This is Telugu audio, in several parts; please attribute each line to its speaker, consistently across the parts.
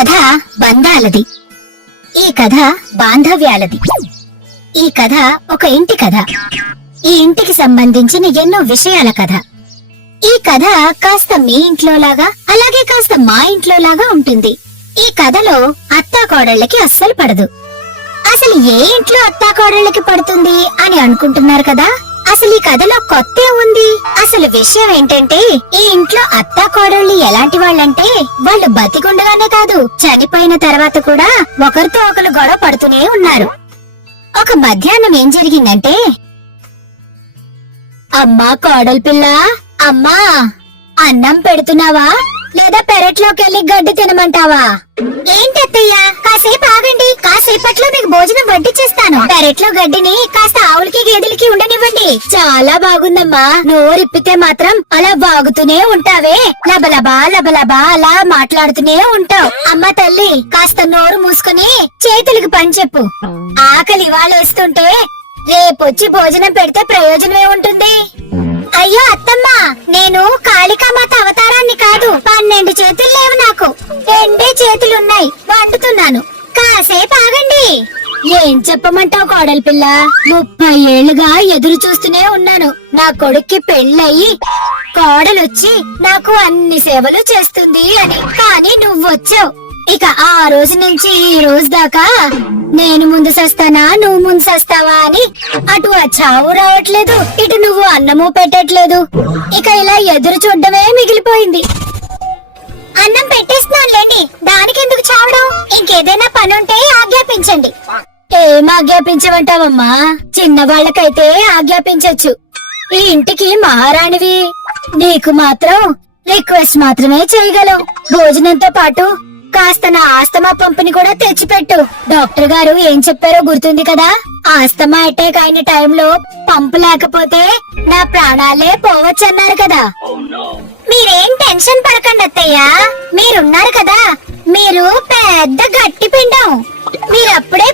Speaker 1: కథ బంధాలది. ఈ కథ బాంధవ్యాలది. ఈ కథ ఒక ఇంటి కథ. ఈ ఇంటికి సంబంధించిన ఎన్నో విషయాల కథ. ఈ కథ కాస్త మీ ఇంట్లోలాగా అలాగే కాస్త మా ఇంట్లోలాగా ఉంటుంది. ఈ కథలో అత్తా కోడళ్ళకి అస్సలు పడదు. అసలు ఏ ఇంట్లో అత్తాకోడళ్ళకి పడుతుంది అని అనుకుంటున్నారు కదా? అసలు ఈ కథలో కొత్త ఉంది. అసలు విషయం ఏంటంటే ఈ ఇంట్లో అత్తా కోడళ్ళు ఎలాంటి వాళ్ళంటే వాళ్ళు బతికుండగానే కాదు చనిపోయిన తర్వాత కూడా ఒకరితో ఒకరు గొడవ పడుతూనే ఉన్నారు. ఒక మధ్యాహ్నం ఏం జరిగిందంటే అమ్మా కోడలు పిల్ల అమ్మా అన్నం పెడుతున్నావా? లేదా పెరట్లోకి వెళ్ళి గడ్డి తినమంటావా? ఏంటత్తయ్యా? కాసేపు ఆగండి. కాసేపట్లో మీకు భోజనం వడ్డిచ్చేస్తాను. పెరట్లో గడ్డిని కాస్త ఆవులకి గేదెలకి ఉండనివ్వండి. చాలా బాగుందమ్మా. నోరిప్పితే మాత్రం అలా బాగుతూనే ఉంటావే. లబలబా లబలబా అలా మాట్లాడుతూనే ఉంటావు. అమ్మ తల్లి కాస్త నోరు మూసుకుని చేతులకి పని చెప్పు. ఆకలి ఇవాళ వస్తుంటే రేపొచ్చి భోజనం పెడితే ప్రయోజనమే ఉంటుంది. అయ్యో అత్తమ్మ నేను కాళికామాత అవతారాన్ని కాదు. పన్నెండు చేతులు లేవు నాకు. రెండే చేతులున్నాయి. వండుతున్నాను. కాసేపు ఆగండి. ఏం చెప్పమంటావు కోడలి పిల్ల? ముప్పై ఏళ్ళుగా ఎదురు చూస్తూనే ఉన్నాను. నా కొడుక్కి పెళ్ళయి కోడలొచ్చి నాకు అన్ని సేవలు చేస్తుంది అని. కానీ నువ్వొచ్చావు. ఇక ఆ రోజు నుంచి ఈ రోజు దాకా నేను ముందు సస్తానా నువ్వు ముందు సస్తావా అని అటు ఆ చావు రావట్లేదు ఇటు నువ్వు అన్నము పెట్టట్లేదు. ఇక ఇలా ఎదురు చూడడమే మిగిలిపోయింది. ఇంకేదైనా పని ఉంటే ఆజ్ఞాపించండి. ఏం ఆజ్ఞాపించమంటావమ్మా? చిన్నవాళ్ళకైతే ఆజ్ఞాపించొచ్చు. ఈ ఇంటికి మహారాణివి. నీకు మాత్రం రిక్వెస్ట్ మాత్రమే చేయగలవు భోజనంతో పాటు కాస్త నా ఆస్తమా పంపిణీ కూడా తెచ్చిపెట్టు. డాక్టర్ గారు ఏం చెప్పారో గుర్తుంది కదా? ఆస్తమా అటాక్ అయిన టైంలో పంపు లేకపోతే నా ప్రాణాలే పోవచ్చన్నారు కదా. మీరేం టెన్షన్ పడకండి అత్తయ్య. మీరున్నారు కదా. మీరు పెద్ద గట్టి పిండం. మీరు అప్పుడే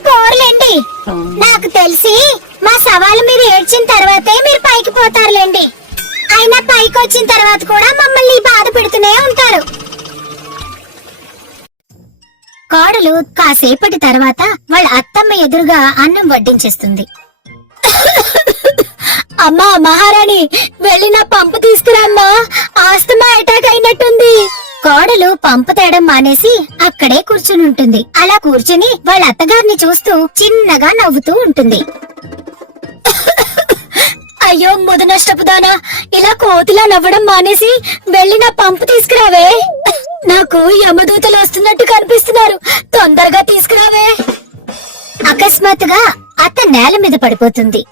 Speaker 1: నాకు తెలిసి మా సవాలు మీరు ఏడ్చిన తర్వాతే మీరు పైకి పోతారులేండి. అయినా పైకి వచ్చిన తర్వాత కూడా మమ్మల్ని బాధ పెడుతూనే ఉంటారు. కోడలు కాసేపటి తర్వాత వాళ్ళ అత్తమ్మ ఎదురుగా అన్నం వడ్డించేస్తుంది. అమ్మా మహారాణి వెళ్ళి నా పంపు తీసుకురా. పంపు తేడం మానేసి అక్కడే కూర్చుని ఉంటుంది అలా కూర్చుని వాళ్ళ అత్తగారిని చూస్తూ చిన్నగా నవ్వుతూ ఉంటుంది. అయ్యో ముద నష్టపుదానా ఇలా కోతిలా నవ్వడం మానేసి వెళ్ళి నా పంపు తీసుకురావే. నాకు యమదూతలు వస్తున్నట్టు కనిపిస్తున్నారు. తొందరగా తీసుకురావే. అకస్మాత్తుగా అత్త నేల మీద పడిపోతుంది.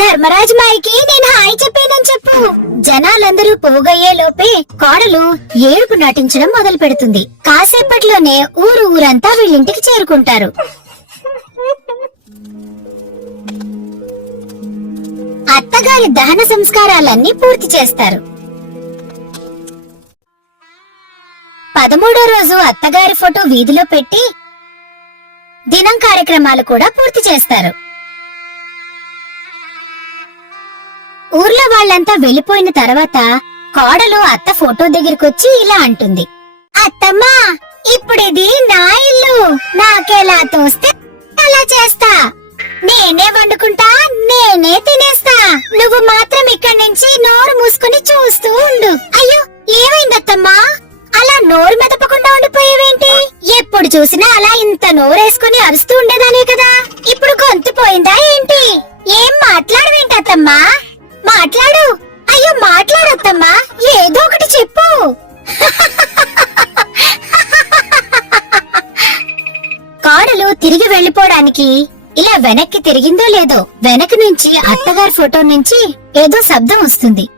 Speaker 1: ధర్మరాజు మాయకి నేను హాయ్ చెప్పానని చెప్పు. జనాలందరూ పోగయ్యే లోపే కోడలు ఏడుపు నటించడం మొదలు పెడుతుంది కాసేపట్లోనే ఊరు ఊరంతా వీళ్ళింటికి చేరుకుంటారు. అత్తగారి దహన సంస్కారాలన్నీ పూర్తి చేస్తారు. పదమూడో రోజు అత్తగారి ఫోటో వీధిలో పెట్టి దినం కార్యక్రమాలు కూడా పూర్తి చేస్తారు. ఊర్లో వాళ్ళంతా వెళ్ళిపోయిన తర్వాత కోడలు అత్త ఫోటో దగ్గరకొచ్చి ఇలా అంటుంది. అత్తమ్మా ఇప్పుడిది నా ఇల్లు. నాకెలా తోస్తే అలా చేస్తా. నేనే వండుకుంటా నేనే తినేస్తా. నువ్వు మాత్రం ఇక్కడి నుంచి నోరు మూసుకుని చూస్తూ ఉండు. అయ్యో ఏమైందత్తమ్మా? అలా నోరు మెదపకుండా ఉండిపోయావేంటి? ఎప్పుడు చూసినా అలా ఇంత నోరేసుకుని అరుస్తూ ఉండేదానే కదా. ఇప్పుడు గొంతు పోయిందా ఏంటి? ఏం మాట్లాడవేంటత్తమ్మా? మాట్లాడు. అయ్యో మాట్లాడత్తమ్మా ఏదో ఒకటి చెప్పు. కోడలు తిరిగి వెళ్ళిపోవడానికి ఇలా వెనక్కి తిరిగిందో లేదో వెనక్కి నుంచి అత్తగారి ఫోటో నుంచి ఏదో శబ్దం వస్తుంది.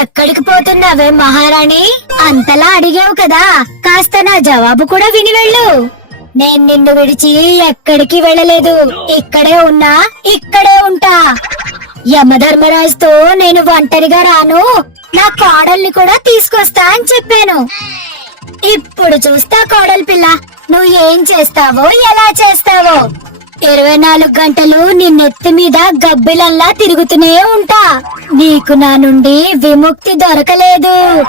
Speaker 1: ఎక్కడికి పోతున్నావే మహారాణి? అంతలా అడిగావు కదా. కాస్త నా జవాబు కూడా విని వెళ్ళు. నేను నిన్ను విడిచి ఎక్కడికి వెళ్ళలేదు. ఇక్కడే ఉన్నా ఇక్కడే ఉంటా. యమధర్మరాజుతో నేను ఒంటరిగా రాను. నా కోడల్ని కూడా తీసుకొస్తా అని చెప్పాను. ఇప్పుడు చూస్తా కోడలి పిల్ల నువ్వు ఏం చేస్తావో ఎలా చేస్తావో. ఇరవై నాలుగు గంటలు నీ నెత్తి మీద గబ్బిలల్లా తిరుగుతూనే ఉంటా. నీకు నా నుండి విముక్తి దొరకలేదు.